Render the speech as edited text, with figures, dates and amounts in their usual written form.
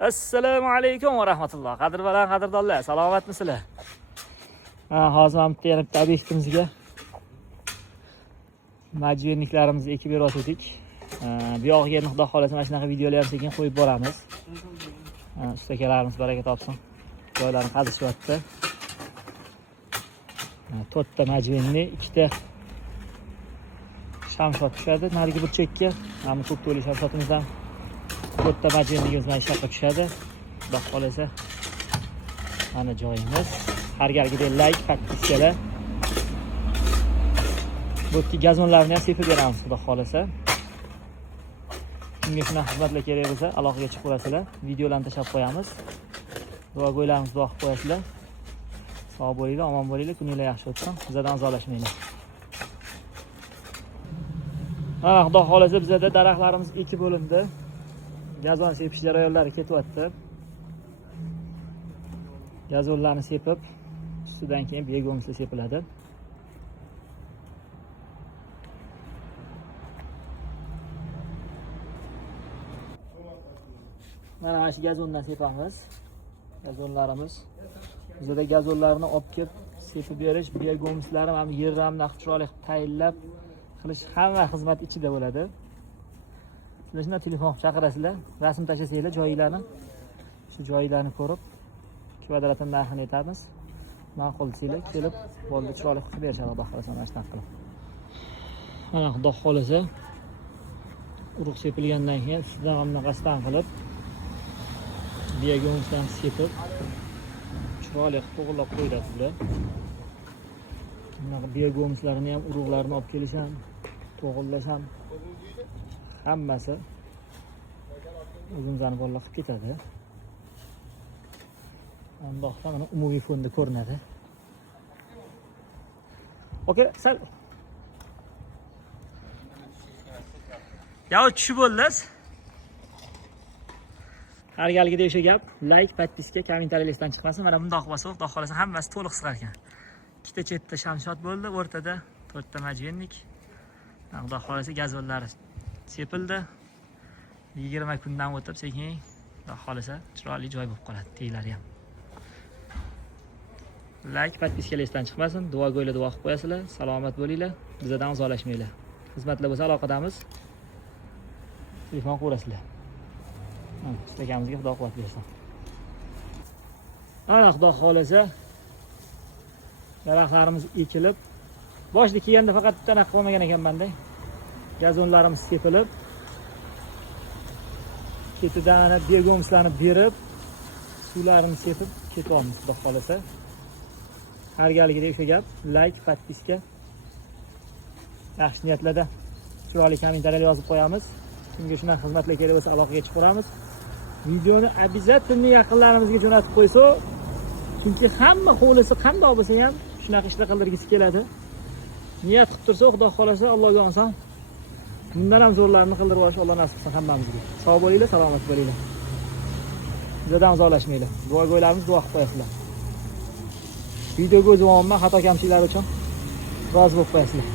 Assalomu alaykum va rahmatulloh. Qadrbaland qadrdonlar, salomatmisizlar? Hozir ham yana bitta obyektimizga majvenniklarimizni ekib berib bu yog'iga Xudo xolasa mana shunaqa videolar ham sekin qo'yib boramiz. Ustakalarimiz baraka topsin. Joylarni qazishyapti. 4 ta majvenni, 2 ta shamshot tushadi. Narigi burchakka, mana ko'p to'li shamshotimizdan 4 ta majvenligimiz mana ishlab tushadi. Xudo xolasa mana joyimiz. Har galgidek like, podpiskalar. Bu gazonlarni ham sepib beramiz, Xudo xolasa. Kimga shunaqa xizmatlar kerak bo'lsa, aloqaga chiqib qo'yasizlar. Videolarni tashlab qo'yamiz. Duogo'ylarimizni duo qilib qo'yasizlar. Sog' bo'linglar, omon bo'linglar, kuninglar yaxshi o'tsin. Bizdan uzolashmanglar. Xudo xolasa bizda daraxtlarimiz 2 bo'lindi. Gazon sepish jarayonlari ketyapti. Gazonlarni sepib, ustidan keyin begomisi sepiladi. Mana shu gazondan sepamiz. Gazonlarimiz. Bizda gazonlarni olib kelib sepib berish, begomislari ham yerlarni chiroyli tayinlab qilish hamma xizmat ichida bo'ladi. Shunda telefon chaqirasizlar, rasm tashlasanglar joylarni, shu joylarni ko'rib, kvadratdan narxini aytamiz. Ma'qul desanglar, kelib bo'ldi chiroyli qilib berishadi, Xudo xolasa mana shunaqa qilib. Mana Xudo xolasa urug' sepilgandan keyin ustidan ham bunaqasidan qilib begomisdan sepib chiroyli qilib to'g'irlab qo'yiladi bular. Bunaqa begomislarni ham urug'larni olib kelish ham, to'g'irlash ham hammasi o'zimizning bolalar qilib ketadi. Undoqda mana umumiy fonda ko'rinadi. Okey, sal. Yo'q, tushib bo'ldiz. Har galgidek o'sha gap, like, podpiska, kommentariylardan chiqmasin. Mana bundoq bo'lsa, Xudo xolasa hammasi to'liq sig'ar ekan. 2 ta chetda shamshot bo'ldi, o'rtada 4 ta majvennik. Xudo xolasa gazonlari sepildi. 20 kundan o'tib sekin Xudo xolasa chiroyli joy bo'lib qoladi, teylari ham. Like, podpiskalardan chiqmasin, duogo'ylar duo qilib qo'yasizlar. Salomat bo'linglar, bizdan uzolashmanglar. Xizmatlar bo'lsa aloqadamiz. Telefon qo'yasizlar. Ustakamizga Xudo quvvat bersin. Ana Xudo xolasa daraxtlarimiz ekilib, boshda kelganda faqat bitta qilmagan ekanman-da. Gazonlarimiz sepilib, ketidan begomislarni berib, suvlarini sepib ketyapmiz, Xudo xolasa. Har galgidek o'sha gap, like, podpiska. Yaxshi niyatlarda chiroyli kommentariyalar yozib qo'yamiz. Kimga shunaqa xizmatlar kerak bo'lsa aloqaga chiqib qo'ramiz. Videoni обязательно yaqinlarimizga jo'natib qo'ysa, chunki hamma xohlasa qanday bo'lsa ham shunaqa ishlar qildirgisi keladi. Niyat qilib tursa, Xudo xolasa Allohga onson bundan ham zo'rlarni qildirib olish Alloh nasib qilsin hammamizga. Sog' bo'linglar, salomat bo'linglar. Bizdan uzolashmanglar. Duogo'ylarimiz duo qilib qo'yasizlar. Videoga o'zim xato kamchiliklar uchun rozi bo'lib qo'yasizlar.